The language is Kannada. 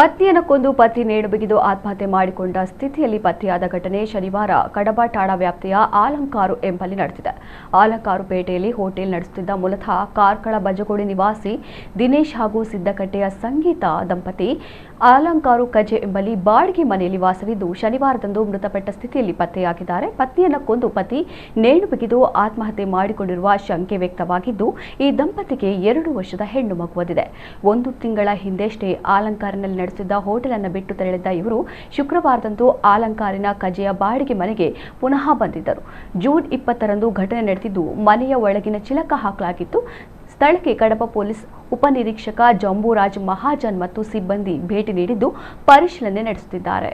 ಪತ್ನಿಯನ್ನು ಕೊಂದು ಪತಿ ನೇಣು ಬಿಗಿದು ಆತ್ಮಹತ್ಯೆ ಮಾಡಿಕೊಂಡ ಸ್ಥಿತಿಯಲ್ಲಿ ಪತ್ತೆಯಾದ ಘಟನೆ ಶನಿವಾರ ಕಡಬ ಠಾಣಾ ವ್ಯಾಪ್ತಿಯ ಆಲಂಕಾರು ಎಂಬಲ್ಲಿ ನಡೆದಿದೆ. ಆಲಂಕಾರು ಪೇಟೆಯಲ್ಲಿ ಹೋಟೆಲ್ ನಡೆಸುತ್ತಿದ್ದ ಮೂಲತಃ ಕಾರ್ಕಳ ಬಜಗೋಡಿ ನಿವಾಸಿ ದಿನೇಶ್ ಹಾಗೂ ಸಿದ್ದಕಟ್ಟೆಯ ಸಂಗೀತ ದಂಪತಿ ಆಲಂಕಾರು ಕಜೆ ಎಂಬಲ್ಲಿ ಬಾಡಿಗೆ ಮನೆಯಲ್ಲಿ ವಾಸವಿದ್ದು ಶನಿವಾರದಂದು ಮೃತಪಟ್ಟ ಸ್ಥಿತಿಯಲ್ಲಿ ಪತ್ತೆಯಾಗಿದ್ದಾರೆ. ಪತ್ನಿಯನ್ನು ಕೊಂದು ಪತಿ ನೇಣು ಬಿಗಿದು ಆತ್ಮಹತ್ಯೆ ಮಾಡಿಕೊಂಡಿರುವ ಶಂಕೆ ವ್ಯಕ್ತವಾಗಿದ್ದು, ಈ ದಂಪತಿಗೆ 2 ವರ್ಷದ ಹೆಣ್ಣು ಮಗುವಿದೆ. 1 ತಿಂಗಳ ಹಿಂದೆಷ್ಟೇ ಆಲಂಕಾರಿನಲ್ಲಿ ನಡೆಸಿದ್ದ ಹೋಟೆಲ್ ಅನ್ನು ಬಿಟ್ಟು ತೆರಳಿದ್ದ ಇವರು ಶುಕ್ರವಾರದಂದು ಆಲಂಕಾರಿನ ಕಜೆಯ ಬಾಡಿಗೆ ಮನೆಗೆ ಪುನಃ ಬಂದಿದ್ದರು. ಜೂನ್ 20ರಂದು ಘಟನೆ ನಡೆದಿದ್ದು, ಮನೆಯ ಒಳಗಿನ ಚಿಲಕ ಹಾಕಲಾಗಿತ್ತು. ಸ್ಥಳಕ್ಕೆ ಕಡಬ ಪೊಲೀಸ್ ಉಪನಿರೀಕ್ಷಕ ಜಂಬೂರಾಜ್ ಮಹಾಜನ್ ಮತ್ತು ಸಿಬ್ಬಂದಿ ಭೇಟಿ ನೀಡಿದ್ದು ಪರಿಶೀಲನೆ ನಡೆಸುತ್ತಿದ್ದಾರೆ.